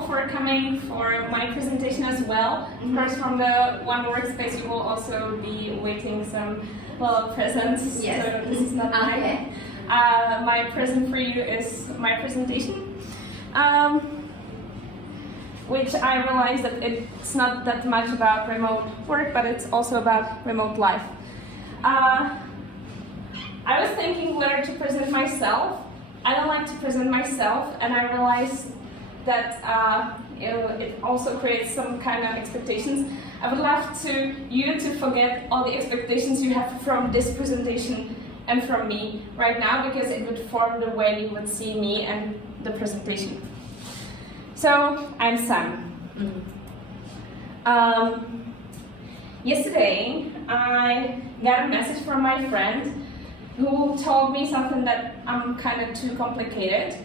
all for coming for my presentation as well. Of course, from the One Workspace, you will also be waiting some little presents. Yes. So this is not Okay. my present for you is my presentation, which I realized that it's not that much about remote work, but it's also about remote life. I was thinking whether to present myself. I don't like to present myself, and I realized that it also creates some kind of expectations. I would love you to forget all the expectations you have from this presentation and from me right now, because it would form the way you would see me and the presentation. So, I'm Sam. Yesterday, I got a message from my friend who told me something that I'm kind of too complicated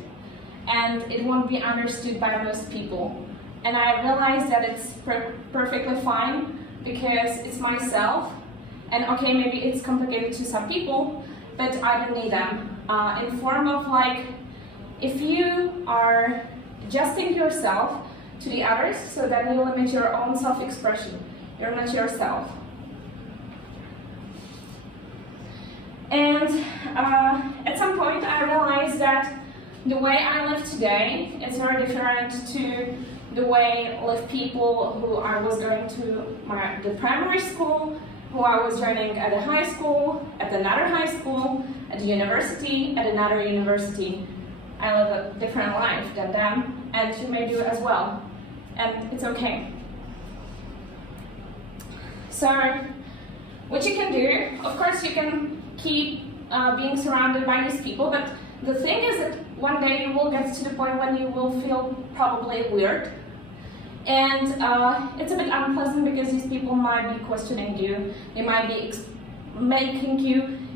and it won't be understood by most people. And I realized that it's perfectly fine because it's myself, and okay, maybe it's complicated to some people, but I don't need them. In form of like, if you are adjusting yourself to the others so that you limit your own self-expression, you're not yourself. And at some point I realized that the way I live today is very different to the way live people who I was going to the primary school, who I was joining at a high school, at another high school, at a university, at another university. I live a different life than them, and you may do as well. And it's okay. So, what you can do, of course you can keep being surrounded by these people, but the thing is that one day you will get to the point when you will feel probably weird. And it's a bit unpleasant because these people might be questioning you. They might be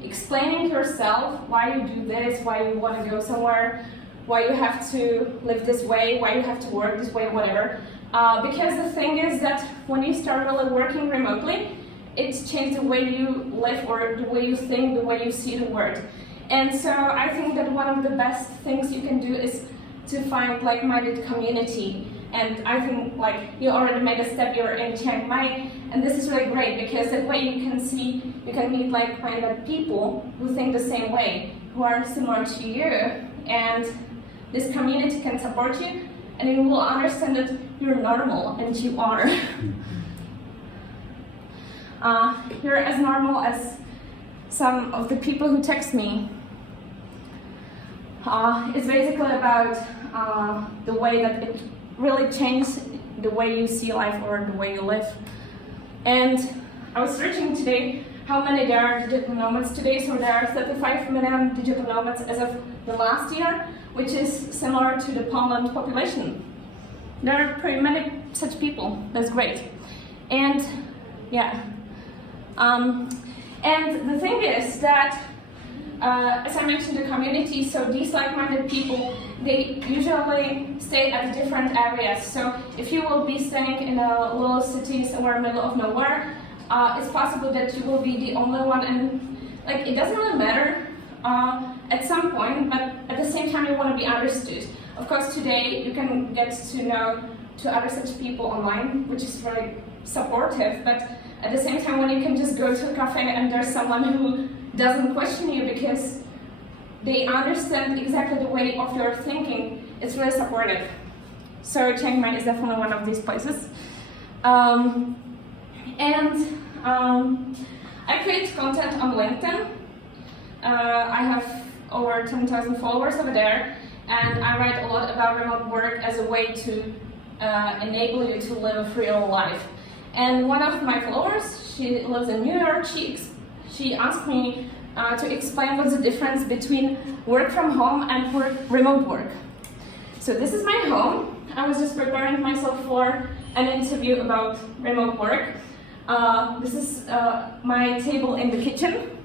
explaining yourself why you do this, why you want to go somewhere, why you have to live this way, why you have to work this way, whatever. Because the thing is that when you start really working remotely, it's changed the way you live or the way you think, the way you see the world. And so I think that one of the best things you can do is to find like-minded community. And I think like you already made a step, you're in Chiang Mai, and this is really great because that way you can meet like-minded people who think the same way, who are similar to you, and this community can support you, and you will understand that you're normal, and you are. You're as normal as some of the people who text me. It's basically about the way that it really changed the way you see life or the way you live. And I was searching today how many there are digital nomads today. So there are 35 million digital nomads as of the last year, which is similar to the Poland population. There are pretty many such people. That's great. And yeah. And the thing is that, as I mentioned, the community, so these like-minded people, they usually stay at different areas. So if you will be staying in a little city somewhere in the middle of nowhere, it's possible that you will be the only one, and like it doesn't really matter at some point, but at the same time you want to be understood. Of course, today you can get to know other such people online, which is very supportive, but at the same time when you can just go to a cafe and there's someone who doesn't question you because they understand exactly the way of your thinking, it's really supportive. So Chiang Mai is definitely one of these places. I create content on LinkedIn. I have over 10,000 followers over there, and I write a lot about remote work as a way to enable you to live a real life. And one of my followers, she lives in New York, she asked me to explain what's the difference between work from home and remote work. So this is my home. I was just preparing myself for an interview about remote work. This is my table in the kitchen.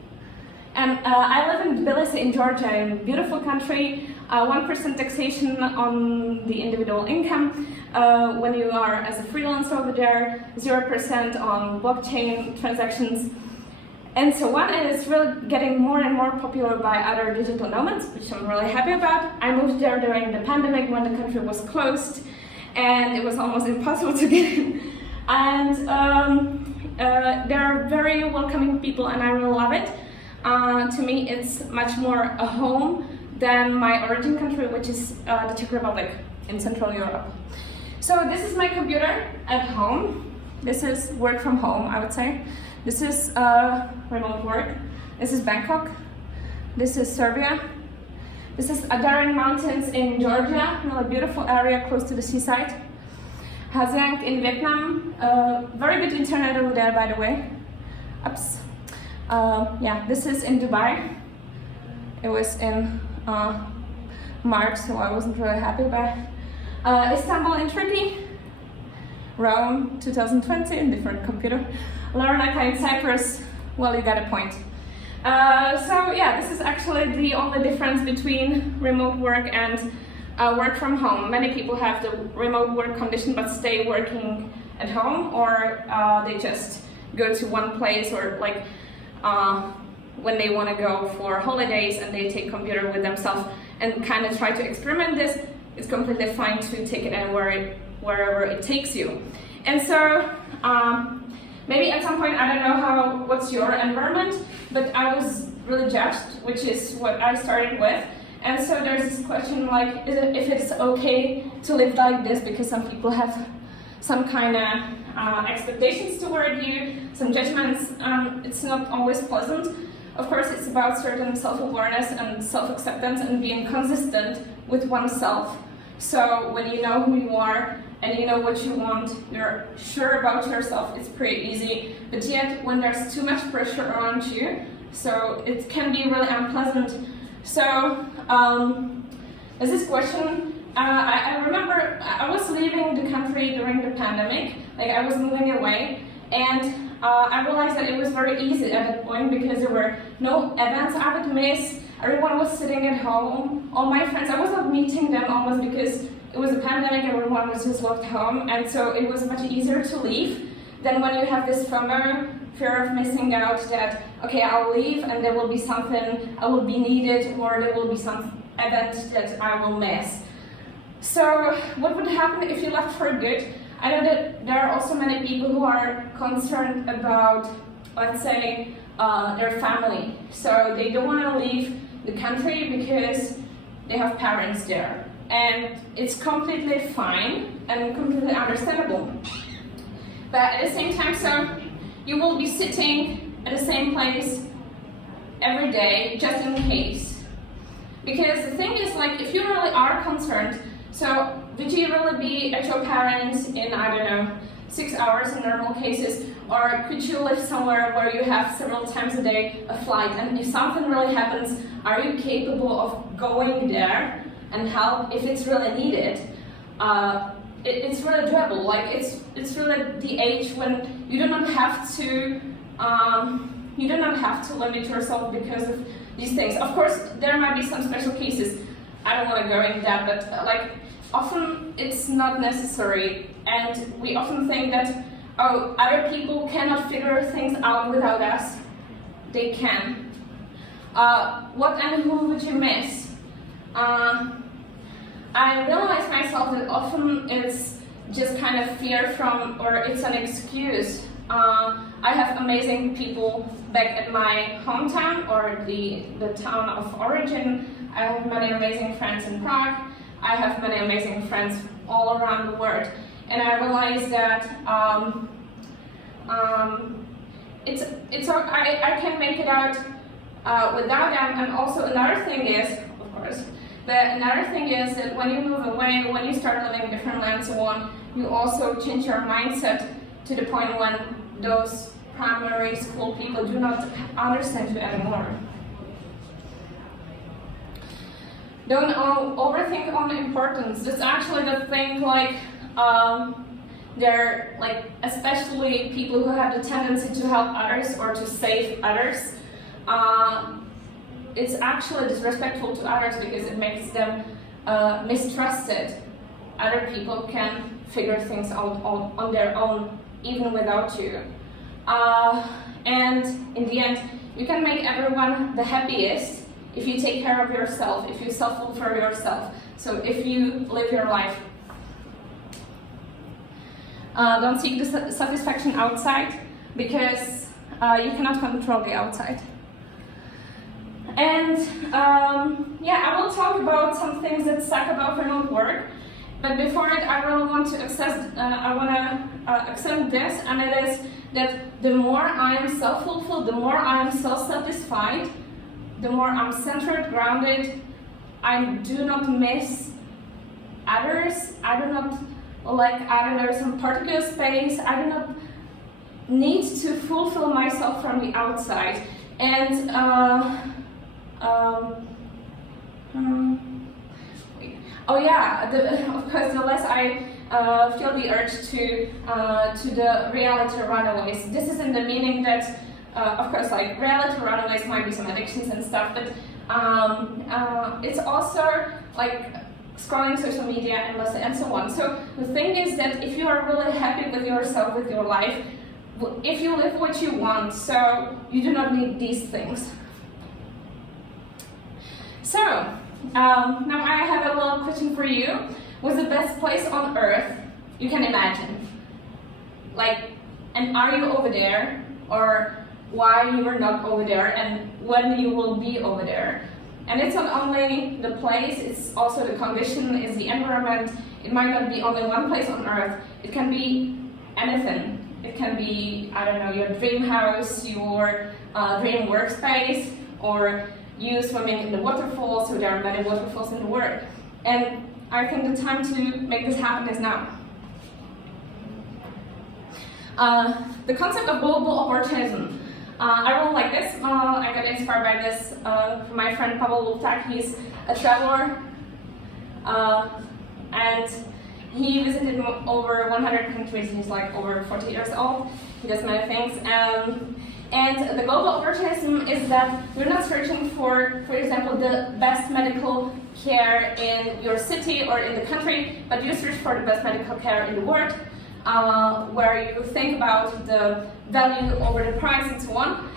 And I live in Tbilisi in Georgia, a beautiful country. 1% taxation on the individual income when you are as a freelancer over there, 0% on blockchain transactions, and so on. And it's really getting more and more popular by other digital nomads, which I'm really happy about. I moved there during the pandemic when the country was closed, and it was almost impossible to get in. And they're very welcoming people, and I really love it. To me, it's much more a home than my origin country, which is the Czech Republic in Central Europe. So this is my computer at home. This is work from home, I would say. This is remote work. This is Bangkok. This is Serbia. This is Adaran Mountains in Georgia, a really beautiful area close to the seaside. Ha Giang in Vietnam. Very good internet over there, by the way. Oops. Yeah, this is in Dubai. It was in March, so I wasn't really happy about it. Istanbul in Turkey. Rome 2020, in different computer. Larnaca in Cyprus. Well, you got a point. So yeah, this is actually the only difference between remote work and work from home. Many people have the remote work condition but stay working at home, or they just go to one place, or like when they want to go for holidays and they take computer with themselves and kind of try to experiment this. It's completely fine to take it anywhere, wherever it takes you. And so maybe at some point, I don't know what's your environment, but I was really judged, which is what I started with. And so there's this question like, if it's okay to live like this, because some people have some kind of expectations toward you, some judgments. It's not always pleasant. Of course, it's about certain self-awareness and self-acceptance and being consistent with oneself. So when you know who you are and you know what you want, you're sure about yourself, it's pretty easy. But yet, when there's too much pressure around you, so it can be really unpleasant. So there's this question. I remember I was leaving the country during the pandemic, like I was moving away, and I realized that it was very easy at that point because there were no events I would miss. Everyone was sitting at home. All my friends, I was not meeting them almost because it was a pandemic, everyone was just locked home, and so it was much easier to leave than when you have this FOMO, fear of missing out, that, okay, I'll leave and there will be something I will be needed, or there will be some event that I will miss. So what would happen if you left for good? I know that there are also many people who are concerned about, let's say, their family. So they don't want to leave the country because they have parents there. And it's completely fine and completely understandable. But at the same time, so you will be sitting at the same place every day just in case. Because the thing is, like, if you really are concerned, so would you really be at your parents in, I don't know, 6 hours in normal cases, or could you live somewhere where you have several times a day a flight, and if something really happens, are you capable of going there and help if it's really needed? It's really doable. Like it's really the age when you do not have to limit yourself because of these things. Of course, there might be some special cases. I don't want to go into that, but like often it's not necessary, and we often think that, oh, other people cannot figure things out without us. They can. What and who would you miss? I realize myself that often it's just kind of fear from, or it's an excuse. I have amazing people back at my hometown or the town of origin. I have many amazing friends in Prague. I have many amazing friends all around the world. And I realize that I can make it out without them. And also another thing is, of course, another thing is that when you move away, when you start living differently and so on, you also change your mindset to the point when those primary school people do not understand you anymore. Don't overthink on the importance. It's actually the thing, like, they're like, especially people who have the tendency to help others or to save others. It's actually disrespectful to others because it makes them mistrusted. Other people can figure things out on their own, even without you. And in the end, you can make everyone the happiest if you take care of yourself, if you self-fulfill yourself. So if you live your life Don't seek the satisfaction outside, because you cannot control the outside. And yeah, I will talk about some things that suck about remote work. But before it, I really want to accept this, and it is that the more I am self-fulfilled, the more I am self-satisfied, the more I'm centered, grounded, I do not miss others, I do not like others in particular space, I do not need to fulfill myself from the outside. And oh yeah, of course, the less I feel the urge to the reality runaways. This is in the meaning that, of course, like reality runaways might be some addictions and stuff, but it's also like scrolling social media and so on. So the thing is that if you are really happy with yourself, with your life, if you live what you want, so you do not need these things. So now I have a little question for you. What's the best place on earth you can imagine? Like, and are you over there, or why you are not over there, and when you will be over there? And it's not only the place, it's also the condition, it's the environment. It might not be only one place on earth. It can be anything. It can be, I don't know, your dream house, your dream workspace, or you swimming in the waterfalls. So there are many waterfalls in the world. And I think the time to make this happen is now. The concept of global opportunism. I really like this. I got inspired by this from my friend Pavel Luptak. He's a traveler, and he visited over 100 countries. He's like over 40 years old. He does many things. And the global opportunism is that you're not searching for example, the best medical care in your city or in the country, but you search for the best medical care in the world, where you think about the value over the price and so on.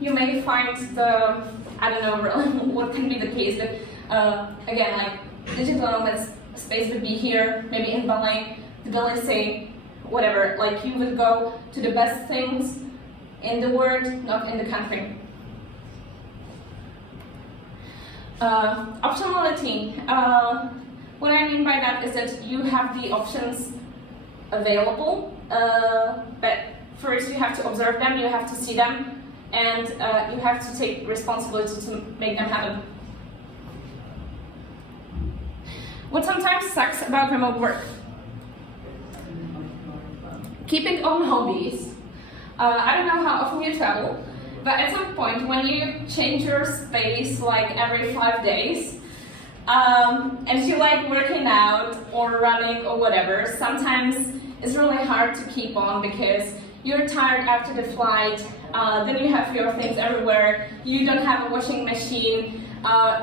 You may find the, I don't know really what can be the case, but again, like digital nomad space would be here, maybe in Bali, Tbilisi, whatever. Like you would go to the best things in the world, not in the country. Optionality. What I mean by that is that you have the options available, but first you have to observe them, you have to see them, and you have to take responsibility to make them happen. What sometimes sucks about remote work? Keeping on hobbies. I don't know how often you travel, but at some point when you change your space like every 5 days, and you like working out or running or whatever, sometimes it's really hard to keep on because you're tired after the flight, then you have your things everywhere, you don't have a washing machine,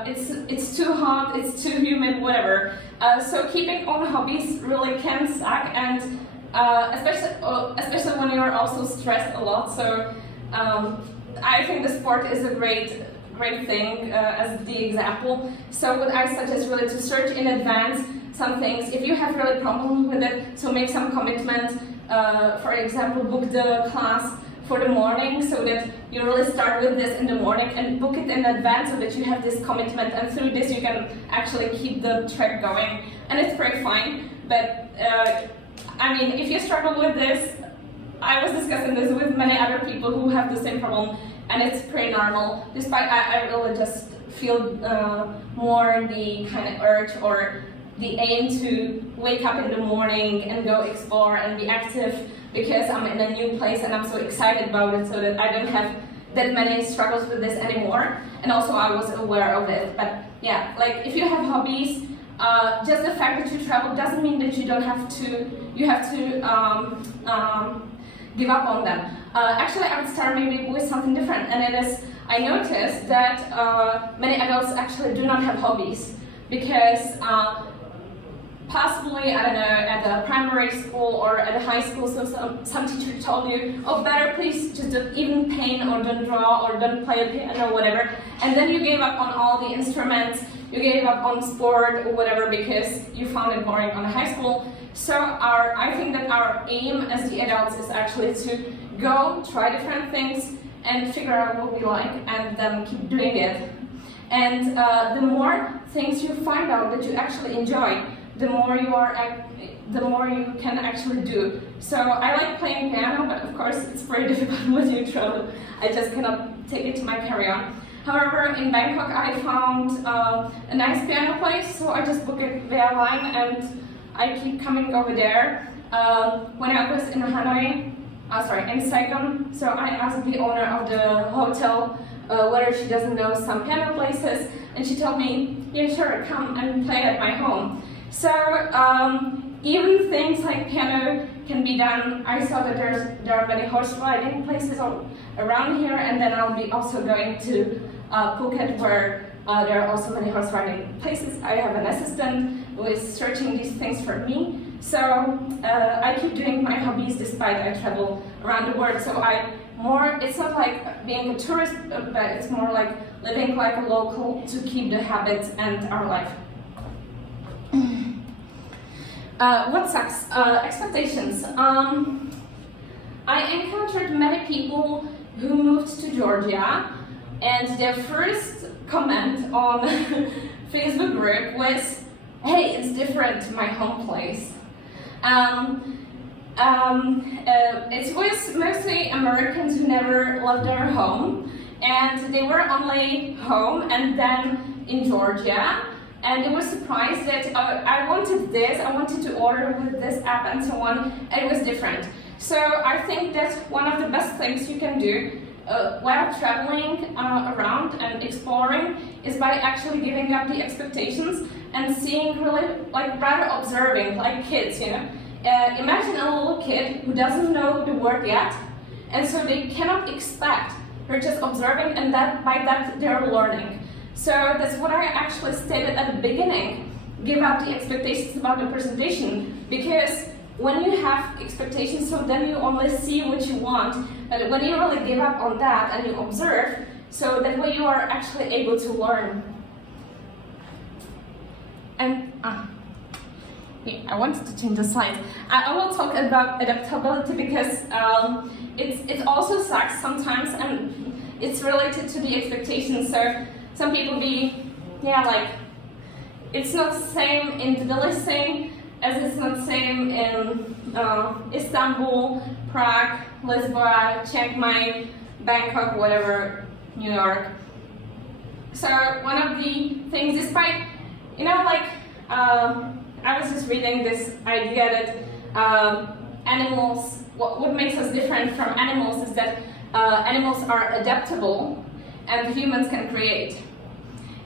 it's too hot, it's too humid, whatever. So keeping on hobbies really can suck, and especially when you're also stressed a lot. So I think the sport is a great thing as the example. So what I suggest really to search in advance some things. If you have really problems with it, so make some commitment. For example, book the class for the morning so that you really start with this in the morning, and book it in advance so that you have this commitment, and through this you can actually keep the track going, and it's pretty fine. But I mean, if you struggle with this, I was discussing this with many other people who have the same problem, and it's pretty normal. Despite I really just feel more the kind of urge or the aim to wake up in the morning and go explore and be active because I'm in a new place and I'm so excited about it, so that I don't have that many struggles with this anymore. And also I was aware of it. But yeah, like if you have hobbies, just the fact that you travel doesn't mean that you don't have to, you have to give up on them. Actually, I would start maybe with something different, and it is, I noticed that many adults actually do not have hobbies because possibly, I don't know, at the primary school or at a high school, so some teacher told you, oh, better please just don't even paint or don't draw or don't play a piano or whatever, and then you gave up on all the instruments, you gave up on sport or whatever because you found it boring on high school. So I think that our aim as the adults is actually to go, try different things, and figure out what we like, and then keep doing it. And the more things you find out that you actually enjoy, the more you can actually do. So I like playing piano, but of course it's very difficult when you travel. I just cannot take it to my carry-on. However, in Bangkok I found a nice piano place, so I just booked it via line and I keep coming over there. When I was in Hanoi, in Saigon, so I asked the owner of the hotel whether she doesn't know some piano places, and she told me, yeah, sure, come and play at my home. So even things like piano can be done. I saw that there are many horse riding places around here, and then I'll be also going to Phuket, where there are also many horse riding places. I have an assistant who is searching these things for me. So I keep doing my hobbies despite I travel around the world. So it's not like being a tourist, but it's more like living like a local to keep the habits and our life. What sucks? Expectations. I encountered many people who moved to Georgia, and their first comment on Facebook group was, hey, it's different to my home place. It was mostly Americans who never left their home, and they were only home and then in Georgia, and they were surprised that I wanted this, I wanted to order with this app and so on, and it was different. So I think that's one of the best things you can do while traveling around and exploring is by actually giving up the expectations and seeing really, like, rather observing, like kids, you know. Imagine a little kid who doesn't know the word yet, and so they cannot expect. They're just observing, and by that they're learning. So that's what I actually stated at the beginning. Give up the expectations about the presentation, because when you have expectations, so then you only see what you want. But when you really give up on that and you observe, so that way you are actually able to learn. And I wanted to change the slide. I will talk about adaptability because it also sucks sometimes, and it's related to the expectations. So some people it's not the same in Tbilisi as it's not the same in Istanbul, Prague, Lisbon, Chiang, Bangkok, whatever, New York. So one of the things, despite, I was just reading this idea that animals, what makes us different from animals is that animals are adaptable and humans can create.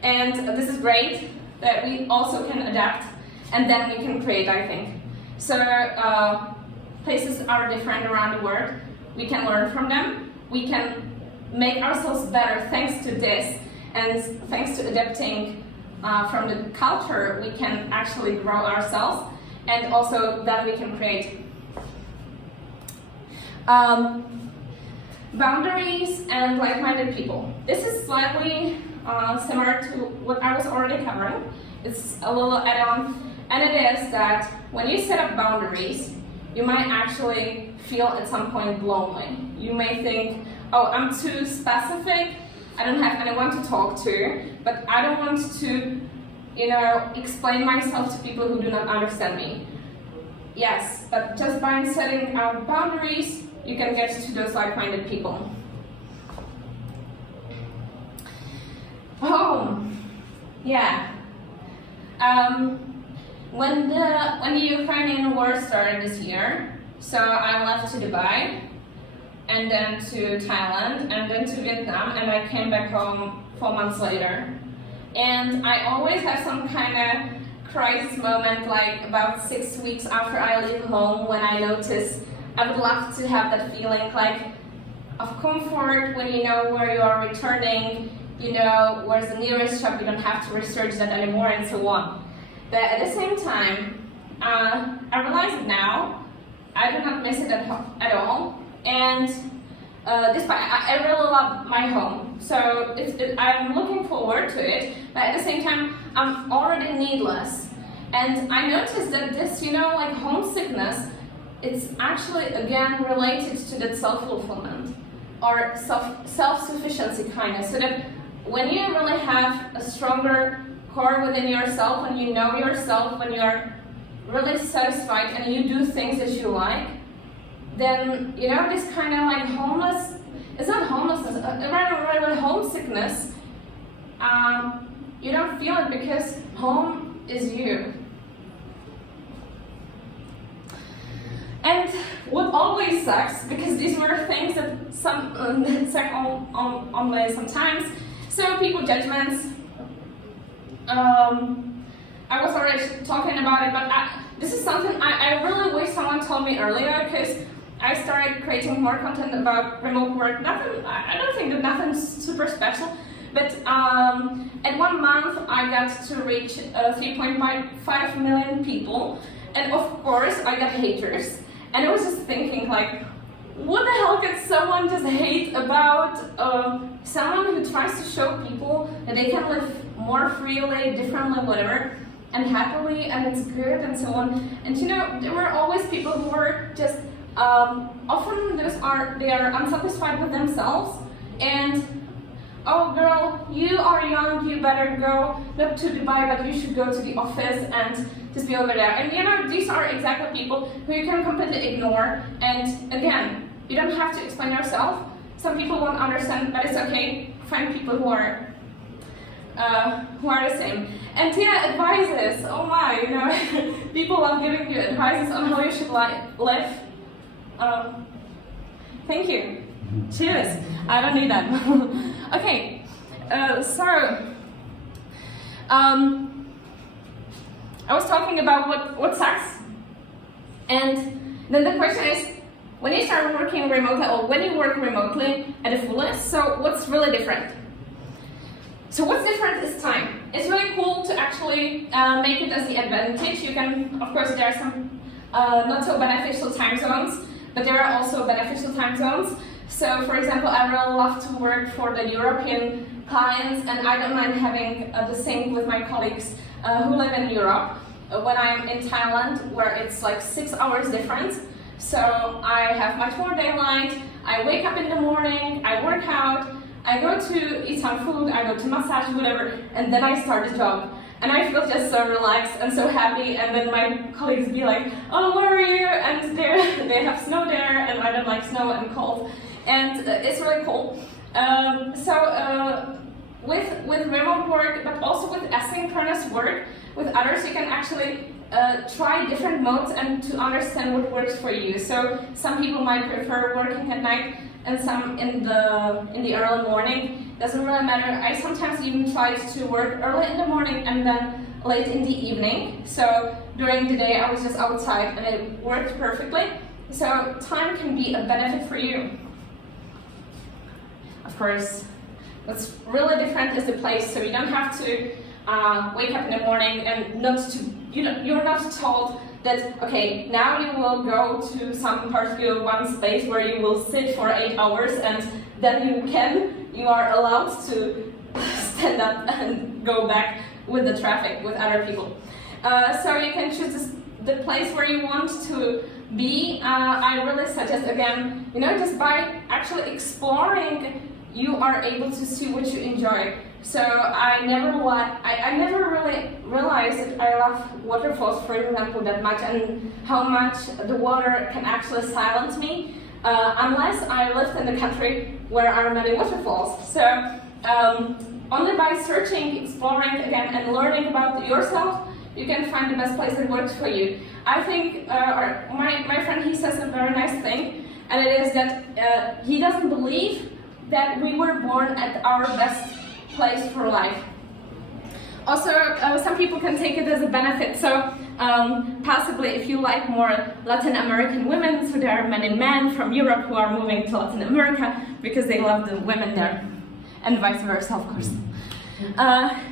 And this is great that we also can adapt and then we can create, I think. So places are different around the world. We can learn from them. We can make ourselves better thanks to this, and thanks to adapting from the culture, we can actually grow ourselves, and also then we can create. Boundaries and like-minded people. This is slightly similar to what I was already covering. It's a little add-on, and it is that when you set up boundaries, you might actually feel at some point lonely. You may think, oh, I'm too specific, I don't have anyone to talk to, but I don't want to, explain myself to people who do not understand me. Yes, but just by setting out boundaries, you can get to those like-minded people. Home, yeah. When the Ukrainian war started this year, so I left to Dubai, and then to Thailand, and then to Vietnam, and I came back home 4 months later. And I always have some kind of crisis moment, like about 6 weeks after I leave home, when I notice I would love to have that feeling like of comfort when you know where you are returning, where's the nearest shop, you don't have to research that anymore, and so on. But at the same time, I realize it now, I do not miss it at all. And despite I really love my home, so I'm looking forward to it, but at the same time I'm already needless. And I noticed that this, like homesickness, it's actually again related to that self-fulfillment or self-sufficiency kind of, so that when you really have a stronger core within yourself, when you know yourself, when you're really satisfied and you do things that you like, then this kind of like it's not homelessness, rather homesickness, you don't feel it because home is you. And what always sucks, because these were things that that suck on me sometimes, so people judgments, I was already talking about it, but this is something I really wish someone told me earlier, because I started creating more content about remote work. I don't think that nothing's super special, but at 1 month I got to reach 3.5 million people, and of course I got haters. And I was just thinking, like, what the hell could someone just hate about someone who tries to show people that they can live more freely, differently, whatever, and happily, and it's good, and so on. And there were always people who were just, often they are unsatisfied with themselves, and, oh girl, you are young, you better go, not to Dubai, but you should go to the office and just be over there. And these are exactly people who you can completely ignore, and again, you don't have to explain yourself. Some people won't understand, but it's okay, find people who are the same. And yeah, advices, oh my, people love giving you advices on how you should live. Thank you. Cheers. I don't need that. Okay, I was talking about what sucks, and then the question is, when you start working remotely, or when you work remotely at the fullest, so what's really different? So what's different is time. It's really cool to actually make it as the advantage. You can, of course, there are some not so beneficial time zones, but there are also beneficial time zones. So, for example, I really love to work for the European clients, and I don't mind having the same with my colleagues who live in Europe. When I'm in Thailand, where it's like 6 hours difference, so I have much more daylight, I wake up in the morning, I work out, I go to eat some food, I go to massage, whatever, and then I start the job. And I feel just so relaxed and so happy, and then my colleagues be like, oh, where are you? And they have snow there, and I don't like snow and cold. And it's really cool. With remote work, but also with asynchronous work with others, you can actually try different modes and to understand what works for you. So some people might prefer working at night, and some in the early morning. Doesn't really matter. I sometimes even try to work early in the morning and then late in the evening. So during the day I was just outside, and it worked perfectly. So time can be a benefit for you. Of course, what's really different is the place. So you don't have to wake up in the morning and you're not told that, okay, now you will go to some particular one space where you will sit for 8 hours, and then you are allowed to stand up and go back with the traffic with other people. So you can choose the place where you want to be. I really suggest, again, just by actually exploring, you are able to see what you enjoy. So I never really realized that I love waterfalls, for example, that much, and how much the water can actually silence me, unless I lived in the country where are many waterfalls. So only by searching, exploring again, and learning about yourself, you can find the best place that works for you. I think my friend, he says a very nice thing, and it is that he doesn't believe that we were born at our best place for life. Also, some people can take it as a benefit. So possibly if you like more Latin American women, so there are many men from Europe who are moving to Latin America because they love the women there, and vice versa, of course.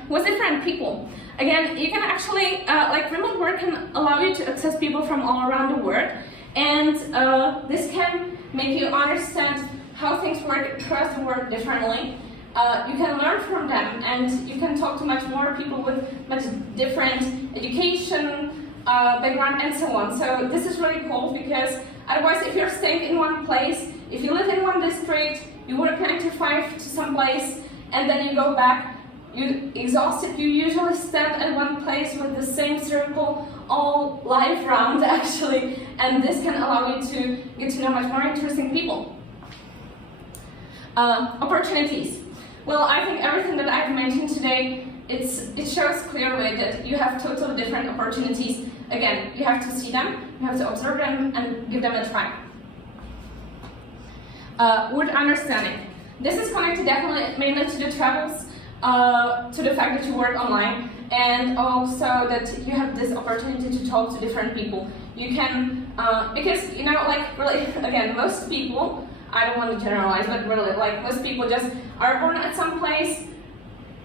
With different people. Again, you can actually, remote work can allow you to access people from all around the world, and this can make you understand how things work across the world differently. You can learn from them, and you can talk to much more people with much different education, background, and so on. So this is really cool, because otherwise, if you're staying in one place, if you live in one district, you work 9 to 5 to some place, and then you go back, you're exhausted. You usually stand at one place with the same circle all life round, actually, and this can allow you to get to know much more interesting people. Opportunities. Well, I think everything that I've mentioned today, it shows clearly that you have totally different opportunities. Again, you have to see them, you have to observe them, and give them a try. Word understanding. This is connected definitely mainly to the travels, to the fact that you work online, and also that you have this opportunity to talk to different people. You can, because, you know, like, really, again, most people, I don't want to generalize, but really, like, most people just are born at some place,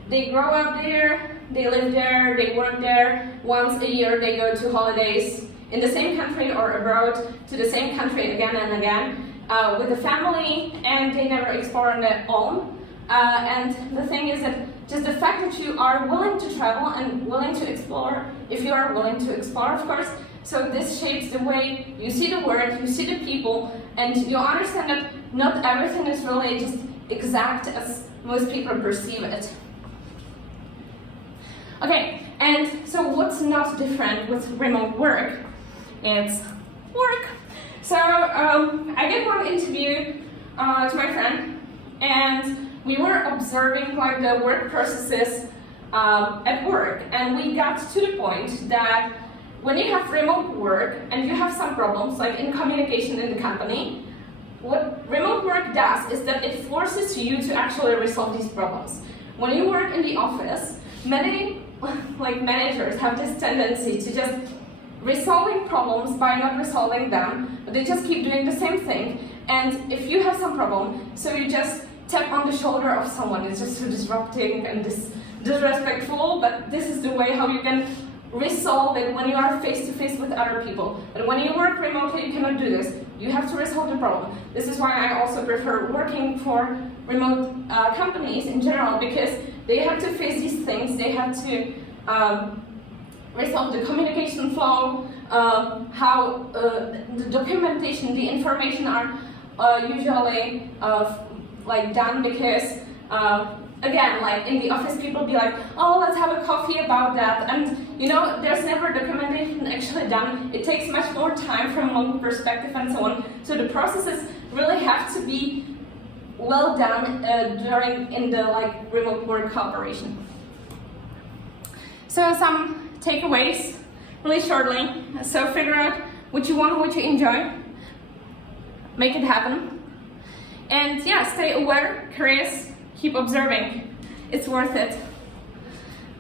they grow up there, they live there, they work there. Once a year they go to holidays in the same country or abroad to the same country again and again with the family, and they never explore on their own. And the thing is that just the fact that you are willing to travel and willing to explore, if you are willing to explore, of course, so this shapes the way you see the world, you see the people, and you understand that not everything is really just exact as most people perceive it. Okay, and so what's not different with remote work? It's work. So I did one interview to my friend, and we were observing like the work processes at work, and we got to the point that when you have remote work and you have some problems like in communication in the company, what remote work does is that it forces you to actually resolve these problems. When you work in the office, many like managers have this tendency to just resolving problems by not resolving them, but they just keep doing the same thing. And if you have some problem, so you just tap on the shoulder of someone. It's just so disrupting and disrespectful, but this is the way how you can resolve it when you are face-to-face with other people. But when you work remotely, you cannot do this. You have to resolve the problem. This is why I also prefer working for remote companies in general, because they have to face these things. They have to resolve the communication flow, how the documentation, the information are usually like done, because again, like in the office, people be like, oh, let's have a coffee about that, and you know, there's never documentation actually done. It takes much more time from a long perspective and so on. So the processes really have to be well done in the like remote work cooperation. So some takeaways, really shortly. So figure out what you want, what you enjoy, make it happen, and yeah, stay aware, curious, keep observing. It's worth it.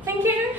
Thank you.